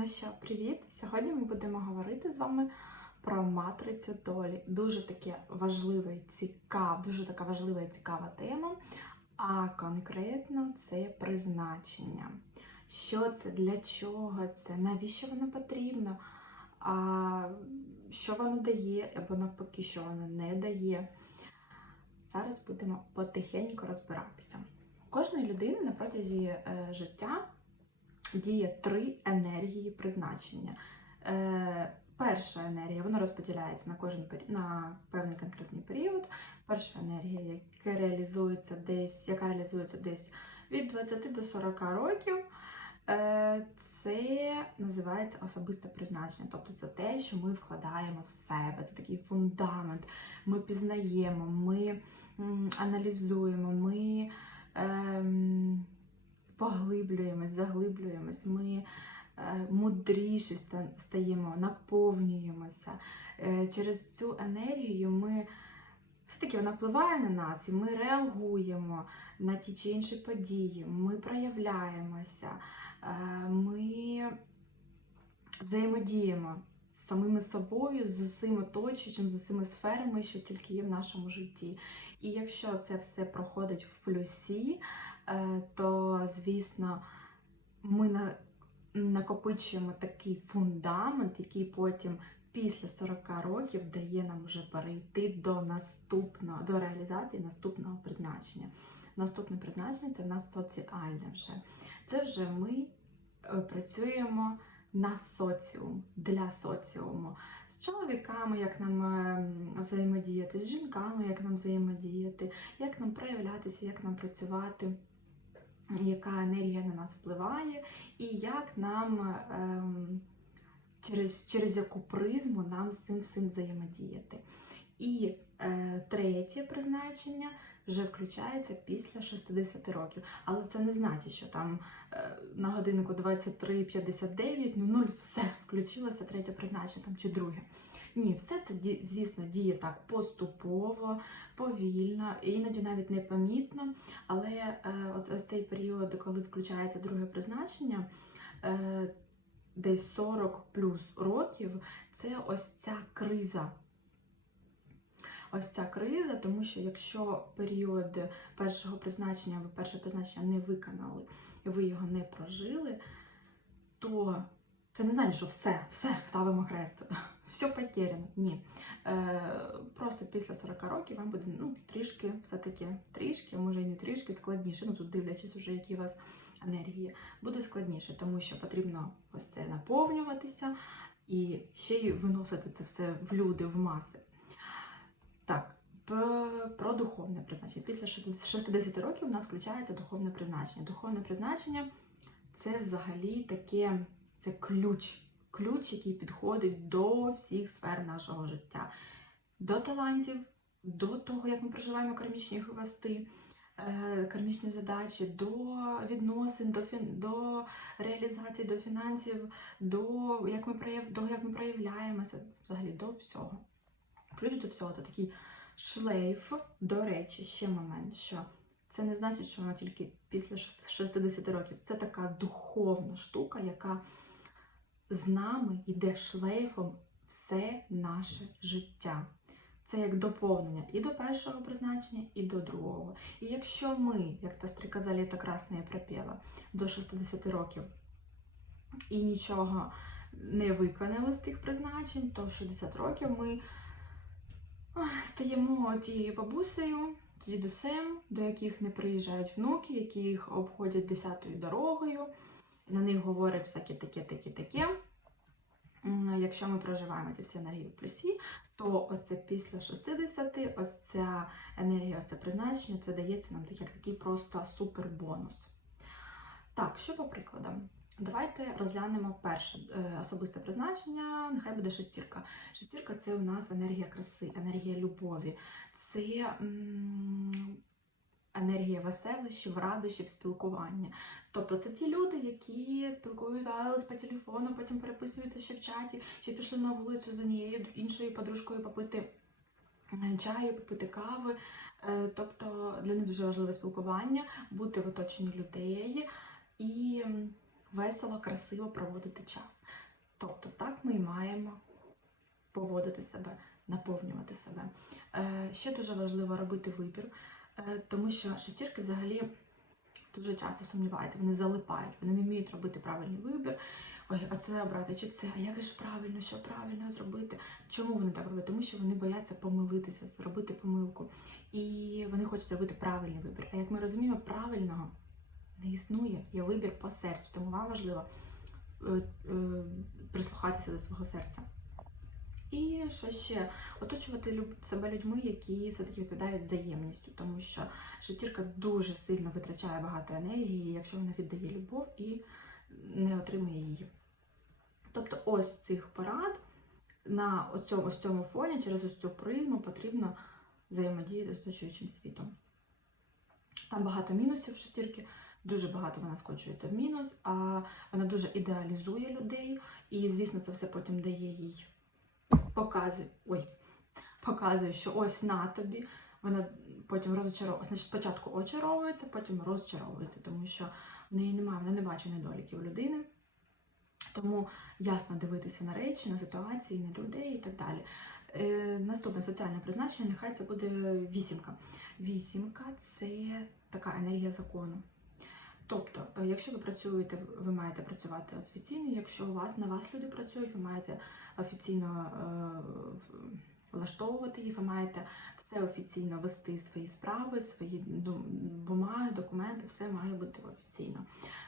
Ну що, привіт! Сьогодні ми будемо говорити з вами про матрицю долі. Дуже таке важливе і цікаве, дуже така важлива і цікава тема. А конкретно це призначення. Що це, для чого це, навіщо воно потрібно, а що воно дає, або навпаки, що воно не дає. Зараз будемо потихеньку розбиратися. Кожної людини на протязі е, життя діє три енергії призначення. Е, перша енергія вона розподіляється на кожен на певний конкретний період. Перша енергія, яка реалізується десь, яка реалізується десь від 20 до 40 років. е, Це називається особисте призначення, тобто це те, що ми вкладаємо в себе. Це такий фундамент. Ми пізнаємо, ми аналізуємо, ми ем, поглиблюємось, заглиблюємось, ми е, мудріші стаємо, наповнюємося. Е, Через цю енергію ми все-таки вона впливає на нас, і ми реагуємо на ті чи інші події, ми проявляємося, е, ми взаємодіємо з самими собою, з усім оточуючим, з усіми сферами, що тільки є в нашому житті. І якщо це все проходить в плюсі, то, звісно, ми накопичуємо такий фундамент, який потім після 40 років дає нам вже перейти до наступного, до реалізації наступного призначення. Наступне призначення це в нас соціальне вже. Це вже ми е, працюємо на соціум, для соціуму. З чоловіками, як нам е, взаємодіяти, з жінками, як нам взаємодіяти, як нам проявлятися, як нам працювати, яка енергія на нас впливає, і як нам ем, через, через яку призму нам з цим всім взаємодіяти. І е, третє призначення вже включається після 60 років. Але це не значить, що там е, на годиннику 23.59, ну нуль, все, включилося третє призначення там, чи друге. Ні, все це звісно діє так поступово, повільно, іноді навіть непомітно. Але е, ось, цей період, коли включається друге призначення, е, десь 40 плюс років, це ось ця криза. Ось ця криза, тому що якщо період першого призначення, ви перше призначення не виконали, і ви його не прожили, то це не значить, що все, все, ставимо хрест, все потеряно. Ні. Е, просто після 40 років вам буде ну, трішки, все-таки трішки, може і не трішки складніше. Ну тут дивлячись, уже, які у вас енергії, буде складніше, тому що потрібно ось це наповнюватися і ще й виносити це все в люди, в маси. Так, про духовне призначення. Після 60 років у нас включається духовне призначення. Духовне призначення це взагалі таке це ключ. Ключ, який підходить до всіх сфер нашого життя, до талантів, до того, як ми проживаємо кармічні хвости, е, кармічні задачі, до відносин, до, до реалізації, до фінансів, до як ми прояв, до як ми проявляємося, взагалі до всього. Ключ до всього це такий шлейф. До речі, ще момент, що це не значить, що воно тільки після шес- 60 років. Це така духовна штука, яка з нами йде шлейфом все наше життя. Це як доповнення і до першого призначення, і до другого. І якщо ми, як та стрікоза літо красне пропіла, до 60 років і нічого не виконали з тих призначень, то в 60 років ми стаємо тією бабусею, дідусем, до яких не приїжджають внуки, які їх обходять десятою дорогою, на них говорять всяке таке, таке, таке. Якщо ми проживаємо ці всі енергії в плюсі, то ось це після 60, ось ця енергія, ось це призначення, це дається нам як такий просто супербонус. Так, що по прикладам? Давайте розглянемо перше е, особисте призначення, нехай буде шестірка. Шестірка це у нас енергія краси, енергія любові, це м, енергія веселощів, радощів, спілкування. Тобто це ті люди, які спілкуються по телефону, потім переписуються ще в чаті, чи пішли на вулицю з однією іншою подружкою попити е, чаю, попити кави. Е, Тобто для них дуже важливе спілкування, бути в оточенні людей і весело, красиво проводити час. Тобто, так ми і маємо поводити себе, наповнювати себе. Е, Ще дуже важливо робити вибір, тому що шестірки взагалі дуже часто сумніваються, вони залипають, вони не вміють робити правильний вибір. Ой, а це обрати, чи це, а як ж правильно, що правильно зробити? Чому вони так роблять? Тому що вони бояться помилитися, зробити помилку. І вони хочуть зробити правильний вибір. А як ми розуміємо, правильного не існує, є вибір по серцю. Тому вам важливо е, е, прислухатися до свого серця. І що ще? Оточувати себе людьми, які все-таки відповідають взаємністю, тому що шестірка дуже сильно витрачає багато енергії, якщо вона віддає любов і не отримує її. Тобто, ось цих порад на оцьому, ось цьому фоні, через ось цю призму потрібно взаємодіяти з оточуючим світом. Там багато мінусів шестірки, дуже багато вона скочується в мінус, а вона дуже ідеалізує людей, і, звісно, це все потім дає їй показує, ой, показує, що ось на тобі. Вона потім розчаровується. Значить, спочатку очаровується, потім розчаровується, тому що в неї немає, вона не бачить недоліків людини. Тому ясно дивитися на речі, на ситуації, на людей і так далі. Е, наступне соціальне призначення, нехай це буде вісімка. Вісімка це така енергія закону. Тобто, е, якщо ви працюєте, ви маєте працювати офіційно, якщо у вас на вас люди працюють, ви маєте офіційно е, влаштовувати їх, ви маєте все офіційно вести свої справи, свої бумаги, документи, все має бути офіційно.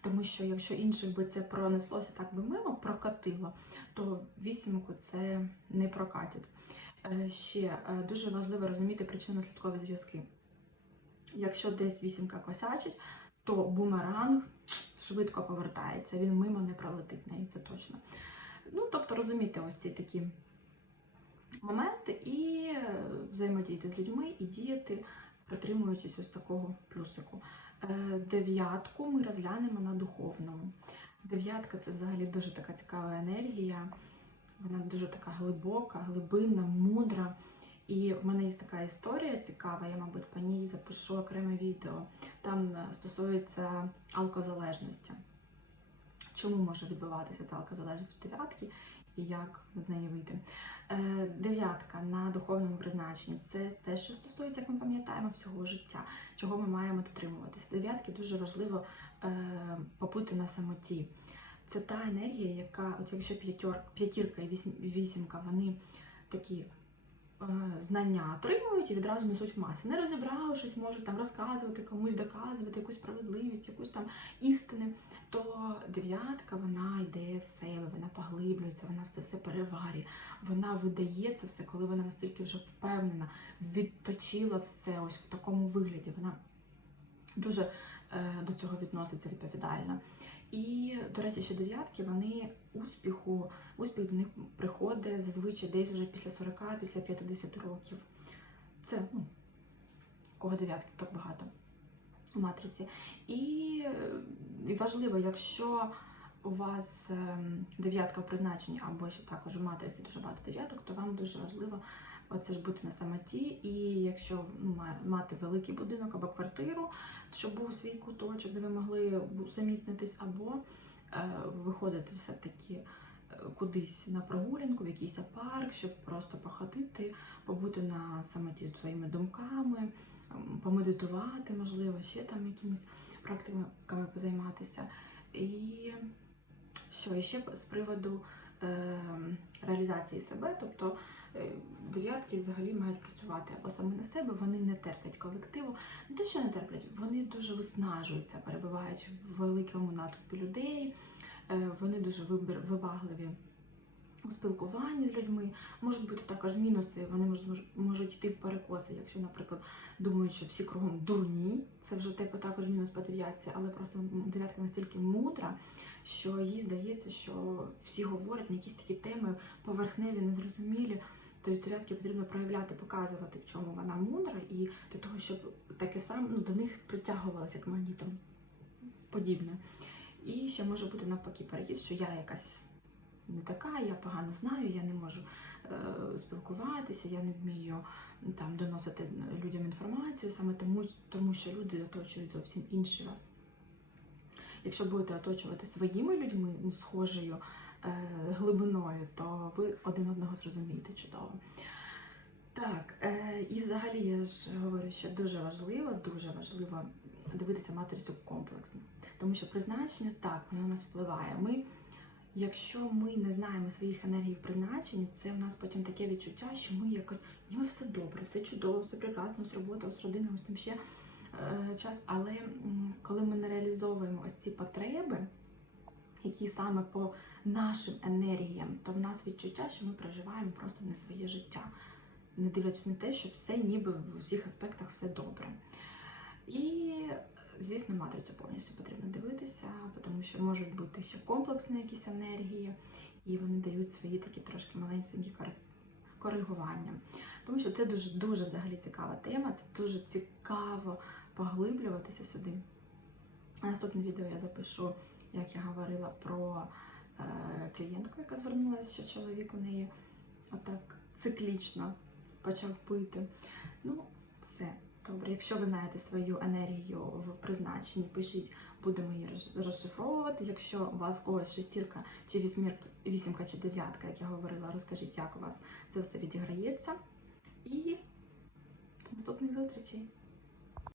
Тому що якщо інших би це пронеслося так би мимо, прокатило, то вісімку це не прокатить. Е, Ще дуже важливо розуміти причинно-слідкові зв'язки. Якщо десь вісімка косячить, то бумеранг швидко повертається, він мимо не пролетить неї, це точно. Ну, тобто розуміти ось ці такі моменти і е, взаємодіяти з людьми і діяти, притримуючись ось такого плюсику. Е, Дев'ятку ми розглянемо на духовному. Дев'ятка це взагалі дуже така цікава енергія. Вона дуже така глибока, глибинна, мудра. І в мене є така історія цікава, я, мабуть, по ній запишу окреме відео. Там е, стосується алкозалежності. Чому може відбуватися ця алкозалежність у дев'ятки і як з неї вийти? Е, Дев'ятка на духовному призначенні це те, що стосується, як ми пам'ятаємо, всього життя, чого ми маємо дотримуватися. Дев'ятки дуже важливо е, побути на самоті. Це та енергія, яка, от якщо п'ятірка і вісімка, вони такі знання отримують і відразу несуть в маси. Не розібравшись, можуть там розказувати комусь, доказувати якусь справедливість, якусь там істини. То дев'ятка вона йде в себе, вона поглиблюється, вона це все переварює, вона видає це все, коли вона настільки вже впевнена, відточила все ось в такому вигляді. Вона дуже е, до цього відноситься відповідально. І, до речі, ще дев'ятки, вони успіху, успіх до них приходить зазвичай десь вже після 40, після 50 років. Це ну, кого дев'ятки так багато у матриці. І, е, важливо, якщо у вас ем, дев'ятка в призначенні, або ще також матриці дуже багато дев'яток, то вам дуже важливо оце ж бути на самоті. І якщо мати великий будинок або квартиру, щоб був свій куточок, де ви могли усамітнитись, або е, виходити все-таки е, кудись на прогулянку, в якийсь парк, щоб просто походити, побути на самоті своїми думками, помедитувати, можливо, ще там якимись практиками позайматися. І що ще з приводу е, реалізації себе, тобто е, дев'ятки взагалі мають працювати або саме на себе, вони не терплять колективу. Не те, що не терплять, вони дуже виснажуються, перебуваючи в великому натовпі людей. Е, Вони дуже вибагливі у спілкуванні з людьми. Можуть бути також мінуси, вони мож- можуть йти в перекоси, якщо, наприклад, думають, що всі кругом дурні. Це вже типу також мінус по дев'ятці, але просто дев'ятка настільки мудра, що їй здається, що всі говорять на якісь такі теми поверхневі, незрозумілі. Тобто дев'ятки потрібно проявляти, показувати, в чому вона мудра, і для того, щоб таке саме ну, до них притягувалося як магнітом подібне. І ще може бути навпаки переїзд, що я якась не така, я погано знаю, я не можу е, спілкуватися, я не вмію там доносити людям інформацію, саме тому, тому що люди оточують зовсім інші вас. якщо будете оточувати своїми людьми схожою е, глибиною, то ви один одного зрозумієте чудово. Так, е, і взагалі я ж говорю, що дуже важливо, дуже важливо дивитися матрицю комплексно. Тому що призначення так, воно на нас впливає. Ми, якщо ми не знаємо своїх енергій в призначенні, це в нас потім таке відчуття, що ми якось ніби все добре, все чудово, все прекрасно, ось робота, ось родина, ось там ще е, час. Але коли ми не реалізовуємо ось ці потреби, які саме по нашим енергіям, то в нас відчуття, що ми проживаємо просто не своє життя, не дивлячись на те, що все ніби в усіх аспектах все добре. І, звісно, матрицю повністю потрібно дивитися, тому що можуть бути ще комплексні якісь енергії, і вони дають свої такі трошки маленькі коригування. Тому що це дуже дуже взагалі цікава тема, це дуже цікаво поглиблюватися сюди. Наступне відео я запишу, як я говорила про е, клієнтку, яка звернулася, що чоловік у неї отак циклічно почав пити. Ну, все. Добре, якщо ви знаєте свою енергію в призначенні, пишіть, будемо її розшифровувати. Якщо у вас когось шестірка чи вісьмірка, вісімка чи дев'ятка, як я говорила, розкажіть, як у вас це все відіграється. І до наступних зустрічей!